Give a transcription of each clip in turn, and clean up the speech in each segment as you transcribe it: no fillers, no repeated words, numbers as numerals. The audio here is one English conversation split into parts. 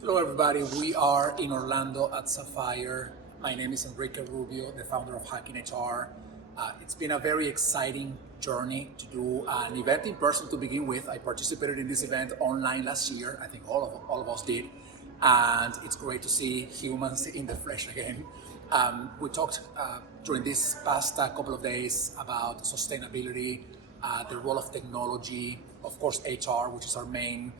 Hello, everybody. We are in Orlando at Sapphire. My name is Enrique Rubio, the founder of Hacking HR. It's been a very exciting journey to do an event in person to begin with. I participated in this event online last year. I think all of us did. And it's great to see humans in the flesh again. We talked during this past couple of days about sustainability, the role of technology, of course, HR, which is our main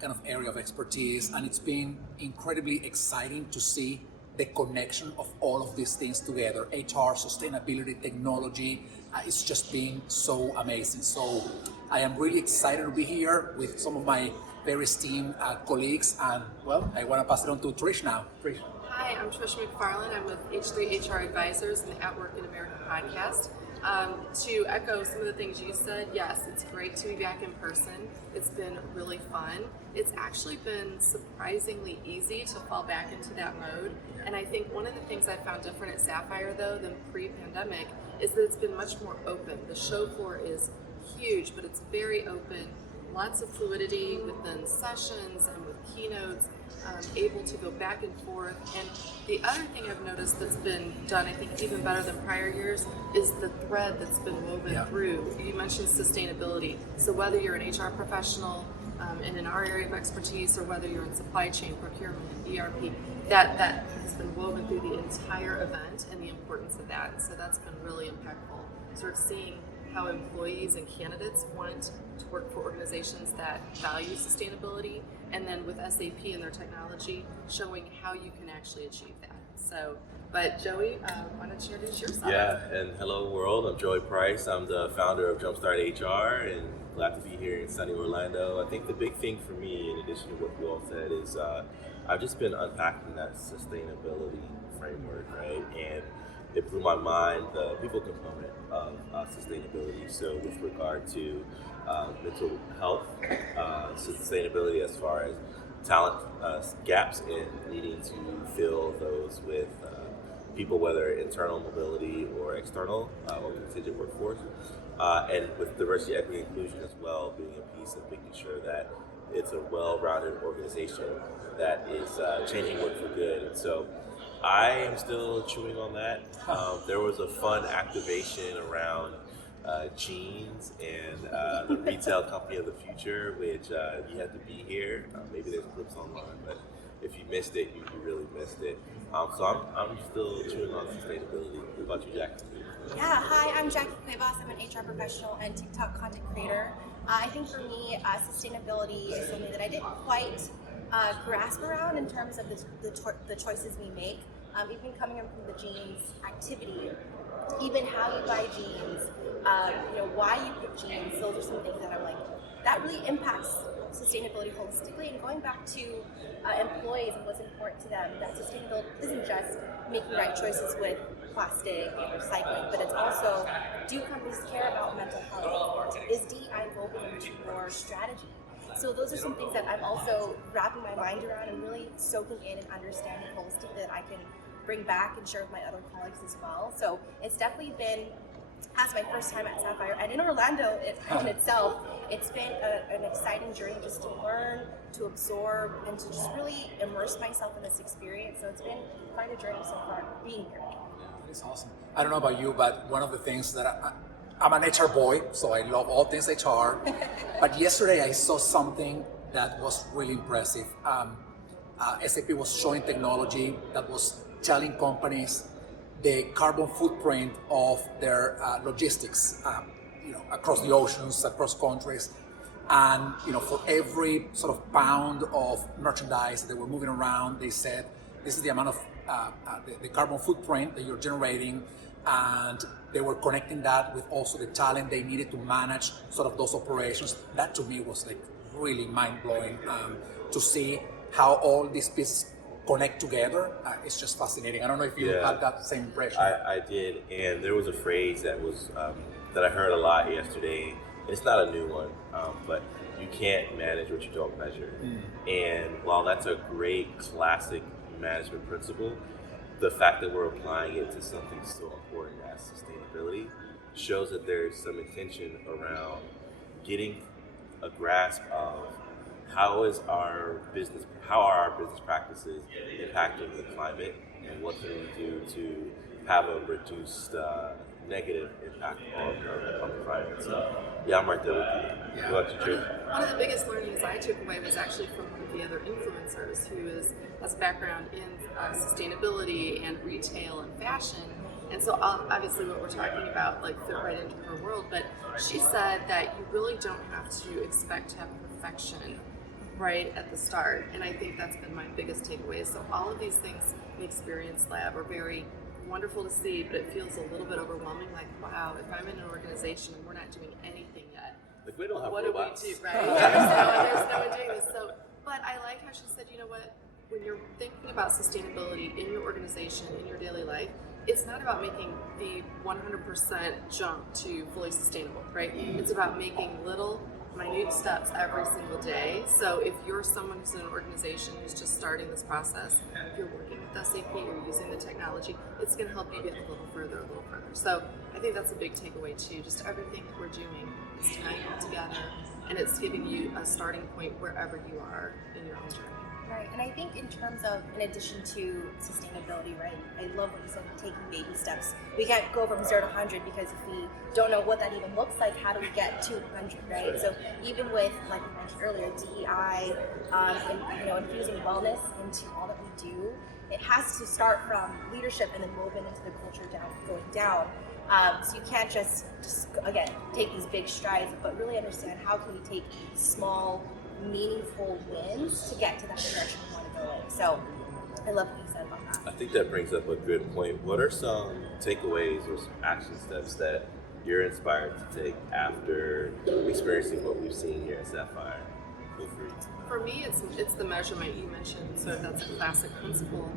kind of area of expertise, and it's been incredibly exciting to see the connection of all of these things together. HR, sustainability, technology, it's just been so amazing. So I am really excited to be here with some of my very esteemed colleagues, and well, I want to pass it on to Trish now. Trish. Hi, I'm Trisha McFarland. I'm with H3 HR Advisors and the At Work in America podcast. To echo some of the things you said, yes, it's great to be back in person. It's been really fun. It's actually been surprisingly easy to fall back into that mode. And I think one of the things I found different at Sapphire, though, than pre-pandemic, is that it's been much more open. The show floor is huge, but it's very open. Lots of fluidity within sessions and with keynotes, able to go back and forth. And the other thing I've noticed that's been done, I think, even better than prior years, is the thread that's been woven through. You mentioned sustainability. So whether you're an HR professional in our area of expertise, or whether you're in supply chain, procurement, ERP, that has been woven through the entire event and the importance of that. And so that's been really impactful. Sort of seeing how employees and candidates want to work for organizations that value sustainability, and then with SAP and their technology, showing how you can actually achieve that. So, but Joey, why don't you introduce yourself? Yeah, and hello world, I'm Joey Price. I'm the founder of Jumpstart HR, and glad to be here in sunny Orlando. I think the big thing for me, in addition to what you all said, is I've just been unpacking that sustainability framework, right? And it blew my mind, the people component of sustainability. So with regard to mental health, sustainability as far as talent gaps and needing to fill those with people, whether internal mobility or external or contingent workforce. And with diversity, equity, inclusion as well, being a piece of making sure that it's a well-rounded organization that is changing work for good. And so I am still chewing on that. There was a fun activation around jeans and the retail company of the future, which you had to be here. Maybe there's clips online, but if you missed it, you really missed it. So I'm still chewing on sustainability. What about you, Jackie? Yeah, hi, I'm Jackie Cuevas. I'm an HR professional and TikTok content creator. I think for me, sustainability is something that I didn't quite grasp around in terms of the choices we make. Even coming in from the jeans activity, even how you buy jeans, why you pick jeans. Those are some things that I'm like, that really impacts sustainability holistically. And going back to employees and what's important to them, that sustainability isn't just making right choices with plastic and recycling, but it's also, do companies care about mental health? Is DEI woven into your strategy? So those are some things that I'm also wrapping my mind around and really soaking in and understanding holistically that I can bring back and share with my other colleagues as well. So it's definitely been, as my first time at Sapphire, and in Orlando in itself, it's been an exciting journey just to learn, to absorb, and to just really immerse myself in this experience. So it's been quite a journey so far being here. Yeah, it's awesome. I don't know about you, but one of the things that I'm an HR boy, so I love all things HR. But yesterday I saw something that was really impressive. SAP was showing technology that was telling companies the carbon footprint of their logistics, across the oceans, across countries, and for every sort of pound of merchandise that they were moving around, they said this is the amount of the carbon footprint that you're generating, and they were connecting that with also the talent they needed to manage sort of those operations. That to me was like really mind blowing to see how all these pieces connect together. It's just fascinating. I don't know if you had that same impression. I did, and there was a phrase that was that I heard a lot yesterday. It's not a new one, but you can't manage what you don't measure. And while that's a great classic management principle, the fact that we're applying it to something so important as sustainability shows that there's some intention around getting a grasp of how are our business practices impacting the climate, and what can we do to have a reduced negative impact on the climate? So, yeah, I'm right there with you. Yeah. What about you, Trish? One of the biggest learnings I took away was actually from one of the other influencers who has a background in sustainability and retail and fashion. And so obviously what we're talking about like fit right into her world, but she said that you really don't have to expect to have perfection right at the start. And I think that's been my biggest takeaway. So all of these things in the Experience Lab are very wonderful to see, but it feels a little bit overwhelming. Like, wow, if I'm in an organization and we're not doing anything yet, Like, we don't have what robots. do we do, right? There's no one doing this. So, but I like how she said, you know what? When you're thinking about sustainability in your organization, in your daily life, it's not about making the 100% jump to fully sustainable, right? It's about making little, minute steps every single day. So if you're someone who's in an organization who's just starting this process, if you're working with SAP or using the technology, it's going to help you get a little further. So I think that's a big takeaway too. Just everything that we're doing is tying it together, and it's giving you a starting point wherever you are in your own journey. Right, and I think in terms of, in addition to sustainability, right, I love what you said, taking baby steps. We can't go from 0 to 100 because if we don't know what that even looks like, how do we get to 100, right? So even with, like you mentioned earlier, DEI, and infusing wellness into all that we do, it has to start from leadership and then movement into the culture going down. So you can't just again take these big strides, but really understand how can we take small, meaningful wins to get to that direction we want to go in. So I love what you said about that. I think that brings up a good point. What are some takeaways or some action steps that you're inspired to take after experiencing what we've seen here at Sapphire? Feel free. For me, it's the measurement you mentioned. So that's a classic principle.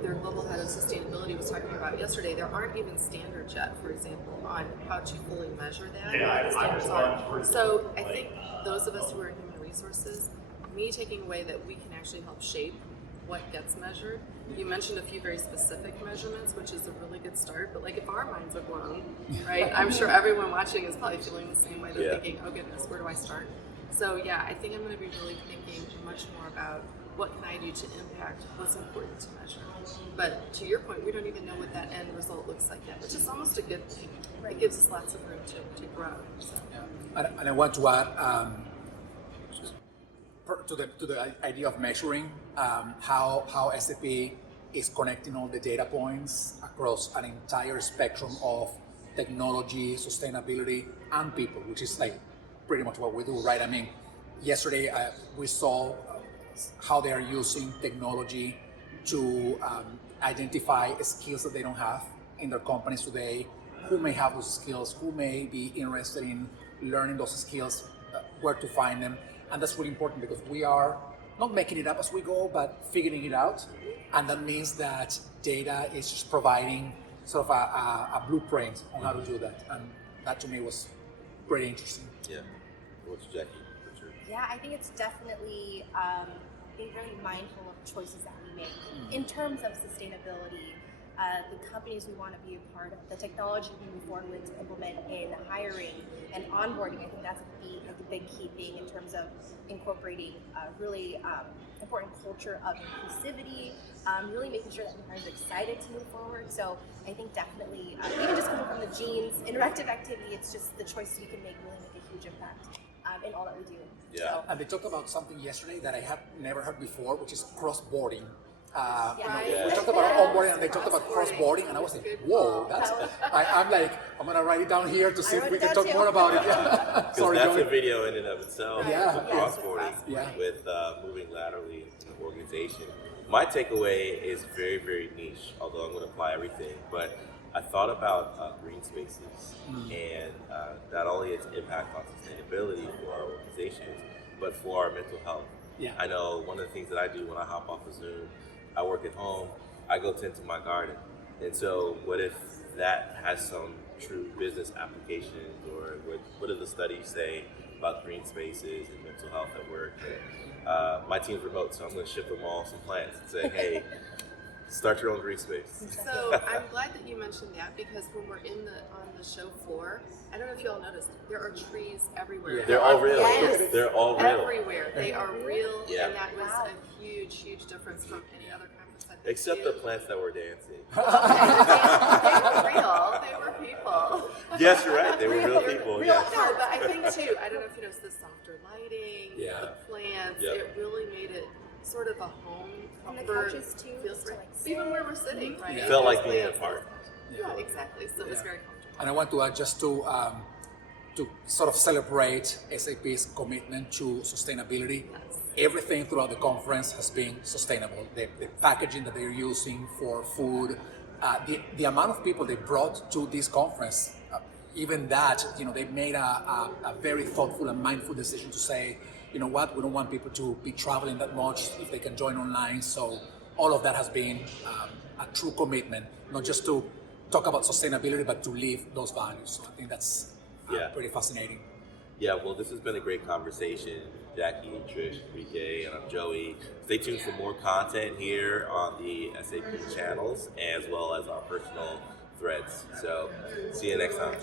Their global head of sustainability was talking about yesterday. There aren't even standards yet, for example, on how to fully measure that. What the standards are. So I think those of us who are in human resources, me taking away that we can actually help shape what gets measured. You mentioned a few very specific measurements, which is a really good start, but like if our minds are blown, right, I'm sure everyone watching is probably feeling the same way. They're thinking, oh goodness, where do I start? So yeah, I think I'm going to be really thinking much more about what can I do to impact what's important to measure. But to your point, we don't even know what that end result looks like yet, which is almost a good thing. It gives us lots of room to grow. So. Yeah. And I want to add to the idea of measuring how SAP is connecting all the data points across an entire spectrum of technology, sustainability, and people, which is like pretty much what we do, right? I mean, yesterday we saw how they are using technology to identify skills that they don't have in their companies today, who may have those skills, who may be interested in learning those skills, where to find them. And that's really important because we are not making it up as we go, but figuring it out. And that means that data is just providing sort of a blueprint on how to do that. And that to me was pretty interesting. Yeah. What's Jackie? Yeah, I think it's definitely being really mindful of choices that we make. In terms of sustainability, the companies we want to be a part of, the technology we move forward with to implement in hiring and onboarding, I think that's a big key thing in terms of incorporating a really important culture of inclusivity, really making sure that employees are excited to move forward. So I think definitely, even just coming from the genes, interactive activity, it's just the choices you can make really make a huge impact in all that we do. Yeah. So, And they talked about something yesterday that I have never heard before, which is cross-boarding. Yeah. We talked about onboarding and they talked about cross-boarding, and I was like, whoa, I'm like, I'm going to write it down here to see if we can talk more about it. Because Sorry, that's Joey. a video in and of itself, Yeah. the cross-boarding with moving laterally in the organization. My takeaway is very, very niche, although I'm going to apply everything, but I thought about green spaces and not only its impact on sustainability for our organizations, but for our mental health. Yeah. I know one of the things that I do when I hop off of Zoom, I work at home, I go tend to my garden. And so what if that has some true business applications, or what do the studies say about green spaces and mental health at work? And, my team's remote, so I'm going to ship them all some plants and say, hey, Start your own green space. So I'm glad that you mentioned that because when we're on the show floor, I don't know if you all noticed, there are trees everywhere. They're all real. Yes. They're all real. Everywhere. They are real, Yeah. and that was Wow. a huge difference from any other conference I've been Except to. the plants that were dancing. They were real. They were people. Yes, you're right. They were real people. Real, Yes. no, but I think too, I don't know if you noticed the softer lighting, Yeah. the plants, Yep. it really made it sort of a home And the comfort. couches too, Feels just to, right. like, sit. Even where we're sitting, right? Yeah. Felt There's like being in a plants. park. Yeah, exactly. So it was Yeah. very comfortable. And I want to add just to sort of celebrate SAP's commitment to sustainability. Everything throughout the conference has been sustainable. The packaging that they're using for food, the amount of people they brought to this conference, even that, they made a very thoughtful and mindful decision to say, you know what, we don't want people to be traveling that much if they can join online. So all of that has been a true commitment, not just to talk about sustainability, but to live those values. So I think that's Yeah. pretty fascinating. Yeah, well, this has been a great conversation. Jackie, Trish, Enrique, and I'm Joey. Stay tuned for more content here on the SAP channels as well as our personal threads. So, see you next time.